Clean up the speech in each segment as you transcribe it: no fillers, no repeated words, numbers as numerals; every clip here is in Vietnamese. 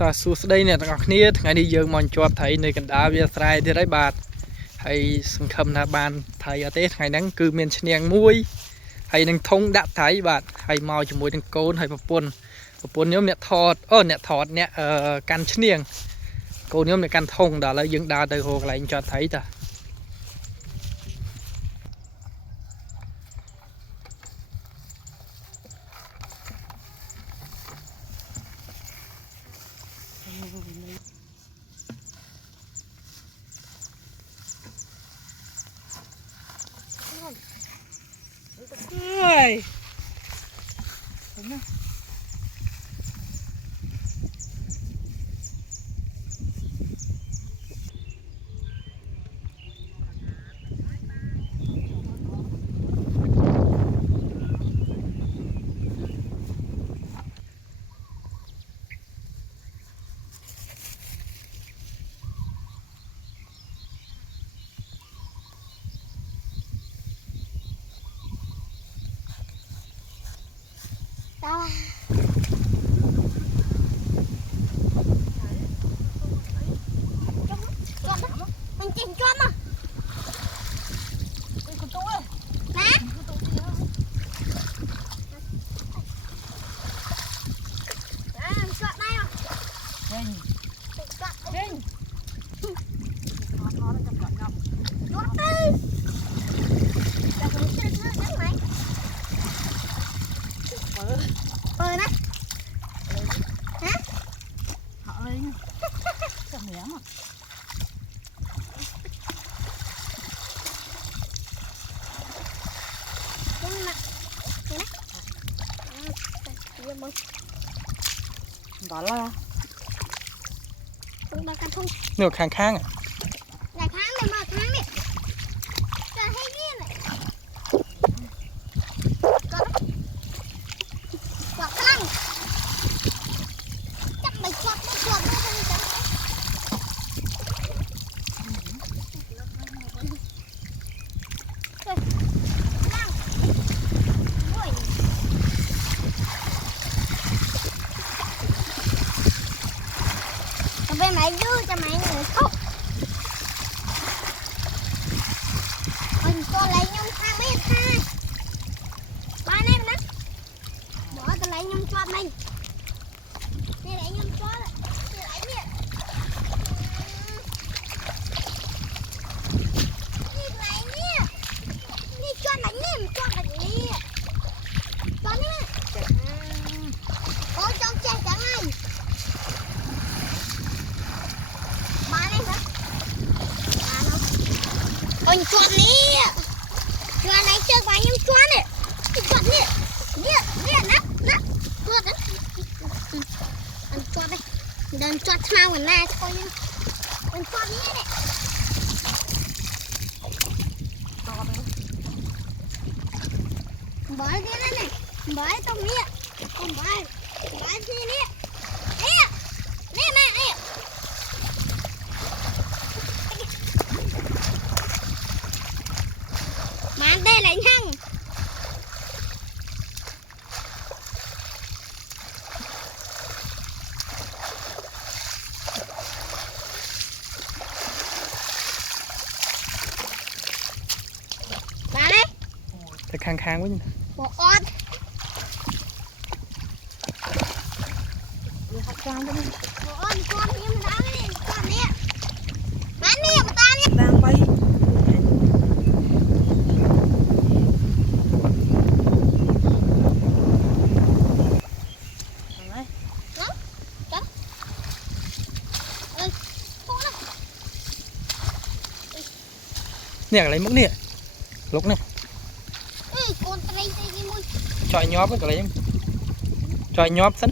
ta su đây nè ngọc nia ngày đi dương mòn cho thấy nơi cần đá bia sai thì đấy bạt hay sừng khâm là bàn thầy ở tết ngày nắng cư miền nhàng muối hay nâng thông đạp thái bạt hay mò cho muối nâng côn hay bập bồn nhóm nẹt thọt nè can nhàng côn nhóm nè can thông đó là dương đá từ hồ lại cho thấy ta ơi mình chỉnh cho mà đó là nửa khang khang à là tháng này mà tháng này cho hay nhiên này quạt cái lăng chắc mày quạt nó không bên mày đưa cho mày người khóc mình có lấy nhung thang biết hai ba anh em đó bỏ tao lấy nhung cho mình đây lấy nhung cho này đây lấy nè đi lấy nè đi cho đánh nè cho đánh nè cho nè có trong xe chẳng ai anh chọn đi chọn này chơi bao nhiêu chọn này chọn đi nè chọn đấy anh chọn đây đừng chọn mau người này thôi anh chọn đi này bỏ đi đây này bỏ trong này không bỏ đi nè nè mà đây là nhăng bà đấy cái khang khang với bộ con con nhưng mà đang này con nè bán nè mà ta nè đang bay nè lấy mức nè lúc này chọi nhóp cái lấy chọi nhóp sẵn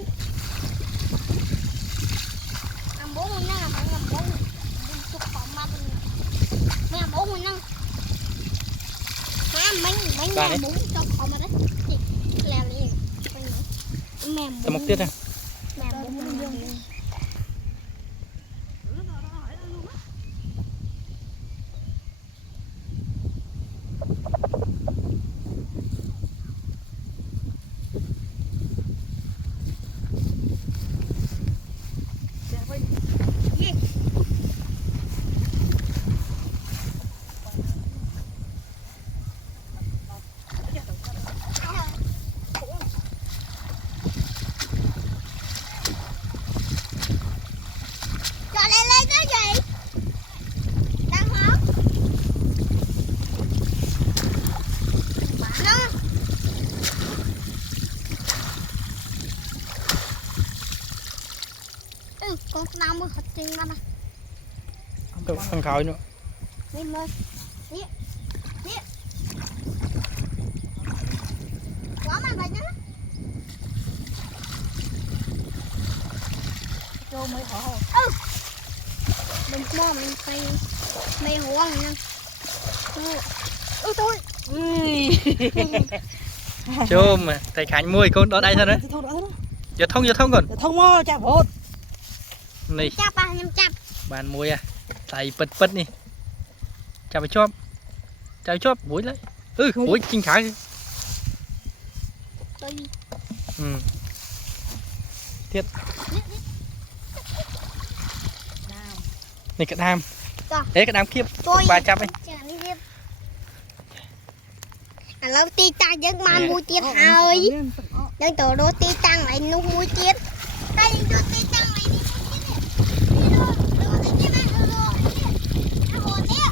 tao móc tiết ha con nào mưa thật chừng mà thằng khói nữa đi mưa nè nè quá mà vậy đó Vô mới hổ. mình mua mình phải mày hoang nè tôi chôm mà thầy khánh mui con đó đây thôi đấy Thông đó. giờ thông còn Thông mò chả bột. này chắp à nhầm chắp bàn mui à thầy bật đi chào chóp mũi lấy mũi chinh khải tôi thiết này cái đam đấy cái đam kiếp tôi 300 ấy lâu ti tăng giấc mà mua tiền hơi đang tổ đô ti tăng lại nút mua tiền tay đô ti tăng lại đi mua tiền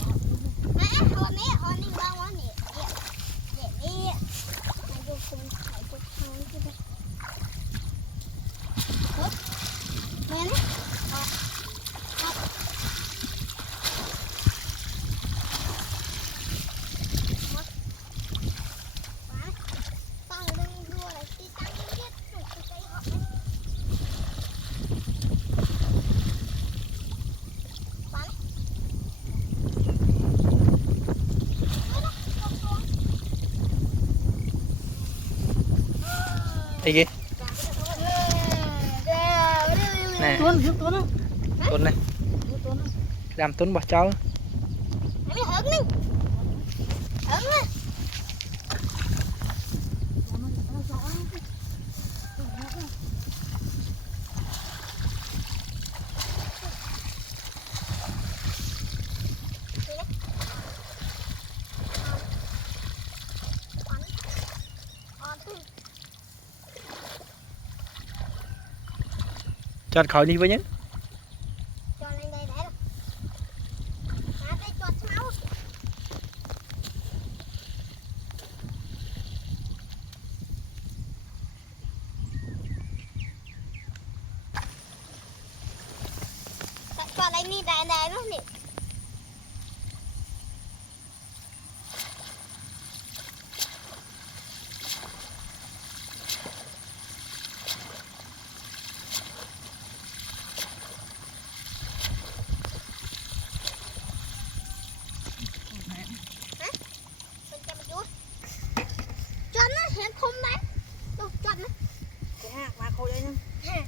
đây kia nè tuấn này làm tuấn bỏ cháu chọt khỏi đi với nhé còn đây đi đại đại nó nè chọn nó hẹn không đấy đâu chọn nó Cái hạt mà khô đây nhá.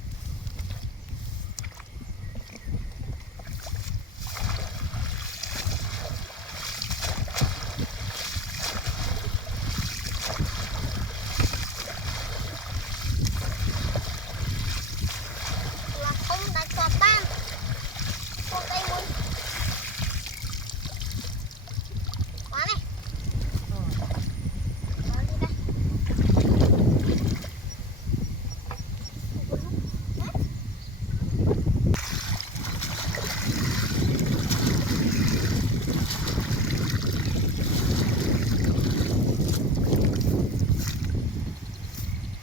là không đã chọn ban không đây muốn quá này đó đi đây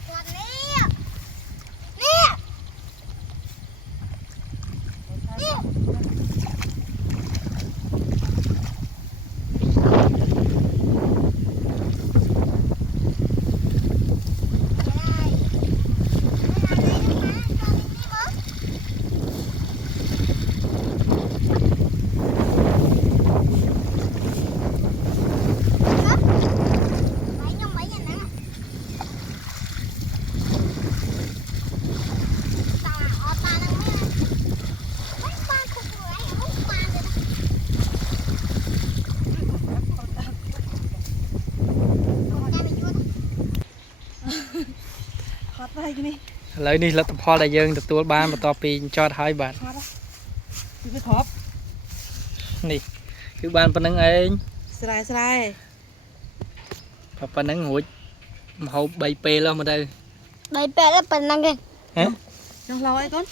chọn nè nè Hot đây cái này. ឥឡូវនេះលទ្ធផលដែលយើងទទួលបានបន្ទាប់ពីចតហើយបាទ Hot á. Cái thọp. នេះគឺបានប៉ុណ្្នឹងឯង Srai srai. ប៉ុណ្្នឹងរួចមហូប3ពេលแล้วមកទៅ đây bé là phần năng kìa hả Trong lâu ấy con.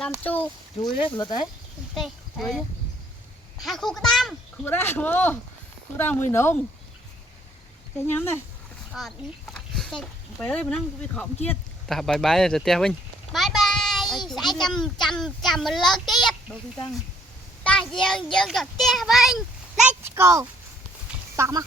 làm chu Chui đấy, lật đấy. tê Chui nhá. hai khu cái đam Khu ra. Ô. Khu ra mùi nồng. Cái nhắm này. đi Bé ơi, mình đang bị khỏng chiết. តោះបាយបាយទៅផ្ទះវិញ bye bye sẽ chầm một lơ tiếp đâu đi tăng ta dương cho tiếp bên let's go tỏ mà